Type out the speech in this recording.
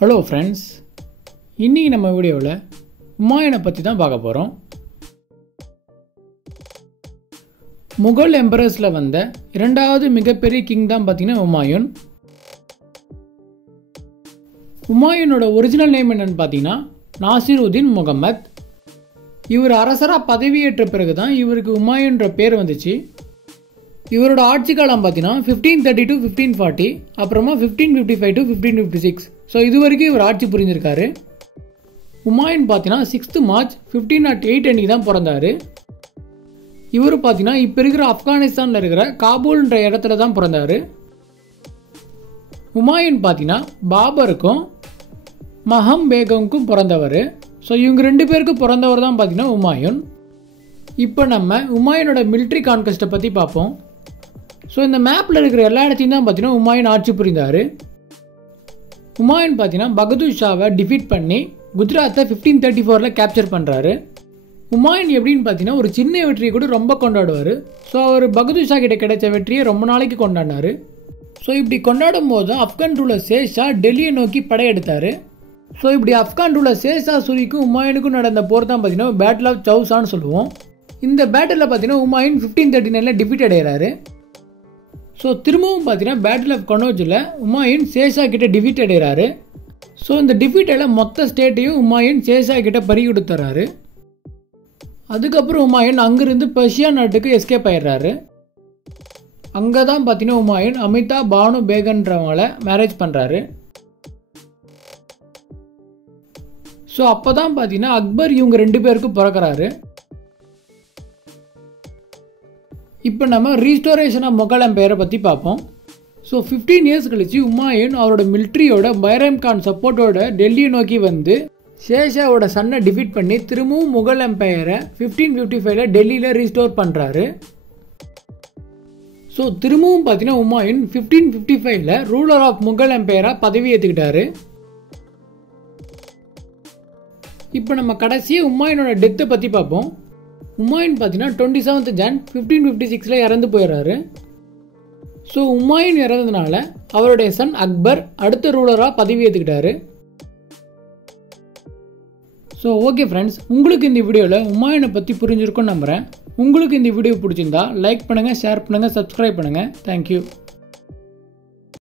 Hello friends, இன்றைக்கி நம்ம வீடியோவில் உமாயூனை பற்றி தான் பார்க்க போகிறோம். முகல் எம்பரஸில் வந்த இரண்டாவது மிகப்பெரிய கிங் தான் பார்த்தீங்கன்னா உமாயூன். உமாயூனோட ஒரிஜினல் நேம் என்னன்னு பார்த்தீங்கன்னா நாசிருதீன் முகமது. இவர் அரசராக பதவியேற்ற பிறகு தான் இவருக்கு உமாயூன்ற பேர் வந்துச்சு. இவரோட ஆட்சி காலம் பார்த்தீங்கன்னா 1530 to 1540, அப்புறமா 1555 to 1556. ஸோ இது வரைக்கும் இவர் ஆட்சி புரிஞ்சிருக்காரு. உமாயூன் பார்த்தீங்கன்னா 6th March 1508 அன்றைக்கி தான் பிறந்தார். இவர் பார்த்தீங்கன்னா இப்போ இருக்கிற ஆப்கானிஸ்தானில் இருக்கிற காபூல்ன்ற இடத்துல தான் பிறந்தார். உமாயூன் பார்த்தீங்கன்னா பாபருக்கும் மஹம் பேகமுக்கும் பிறந்தவர். ஸோ இவங்க ரெண்டு பேருக்கும் பிறந்தவர் தான் பார்த்தீங்கன்னா உமாயூன். இப்போ நம்ம உமாயூனோட மிலிட்ரி கான்கஸ்ட்டை பற்றி பார்ப்போம். ஸோ இந்த மேப்பில் இருக்கிற எல்லா இடத்தையும் தான் பார்த்தீங்கன்னா உமாயூன் ஆட்சி புரிந்தார். உமாயூன் பார்த்தீங்கன்னா பகதூர் ஷாவை டிஃபீட் பண்ணி குஜராத்தை 1534 கேப்சர் பண்ணுறாரு. உமாயூன் எப்படின்னு பார்த்தீங்கன்னா ஒரு சின்ன வெற்றியை கூட ரொம்ப கொண்டாடுவார். ஸோ அவர் பகதூர் ஷா கிட்ட கிடைச்ச வெற்றியை ரொம்ப நாளைக்கு கொண்டாடினார். ஸோ இப்படி கொண்டாடும் போது ஆப்கான் ரூலர் ஷேர்ஷா டெல்லியை நோக்கி படையெடுத்தார். ஸோ இப்படி ஆப்கான் ரூலர் ஷேர்ஷா சூரிக்கும் உமாயூனுக்கும் நடந்த போர் தான் பார்த்தீங்கன்னா பேட்டில் ஆஃப் சௌசான்னு சொல்லுவோம். இந்த பேட்டில் பார்த்தீங்கன்னா உமாயூன் 1539 டிஃபீட் அடைகிறாரு. ஸோ திரும்பவும் பார்த்தீங்கன்னா பேட்டில் ஆஃப் கனோஜில் உமாயூன் ஷேர்ஷா கிட்ட டிஃபீட் அடைகிறாரு. ஸோ இந்த டிஃபீட்டில் மொத்த ஸ்டேட்டையும் உமாயூன் ஷேர்ஷா கிட்ட பறி கொடுத்துறாரு. அதுக்கப்புறம் உமாயூன் அங்கிருந்து பெர்ஷியா நாட்டுக்கு எஸ்கேப் ஆயிடுறாரு. அங்கே தான் பார்த்தீங்கன்னா உமாயூன் அமிதா பானு பேகன்றவங்களை மேரேஜ் பண்ணுறாரு. ஸோ அப்போ தான் பார்த்தீங்கன்னா அக்பர் இவங்க ரெண்டு பேருக்கும் பிறக்கிறாரு. இப்போ நம்ம ரீஸ்டோரேஷன் ஆஃப் முகல் எம்பையரை பற்றி பார்ப்போம். ஸோ 15 இயர்ஸ் கழிச்சு உமாயூன் அவரோட மிலிட்ரியோட பைரம் கான் சப்போர்ட்டோட டெல்லியை நோக்கி வந்து ஷேர்ஷாவோட சன்னை டிஃபீட் பண்ணி திரும்பவும் முகல் எம்பையரை 1555 டெல்லியில் ரீஸ்டோர் பண்ணுறாரு. ஸோ திரும்பவும் பார்த்தீங்கன்னா உமாயூன் 1555 ரூலர் ஆஃப் முகல் எம்பையராக பதவி ஏற்றுக்கிட்டாரு. இப்போ நம்ம கடைசியாக உமாயூனோட டெத்தை பற்றி பார்ப்போம். உமாயூன் பார்த்தீங்கன்னா 27th Jan 1556 இறந்து போயிடுறாரு. ஸோ உமாயூன் இறந்ததுனால அவருடைய சன் அக்பர் அடுத்த ரூலராக பதவி ஏற்றுக்கிட்டாரு. ஸோ ஓகே ஃப்ரெண்ட்ஸ், உங்களுக்கு இந்த வீடியோவில் உமாயூனை பற்றி புரிஞ்சிருக்கும்னு நம்புகிறேன். உங்களுக்கு இந்த வீடியோ பிடிச்சிருந்தா லைக் பண்ணுங்கள், ஷேர் பண்ணுங்கள், சப்ஸ்கிரைப் பண்ணுங்கள். தேங்க்யூ.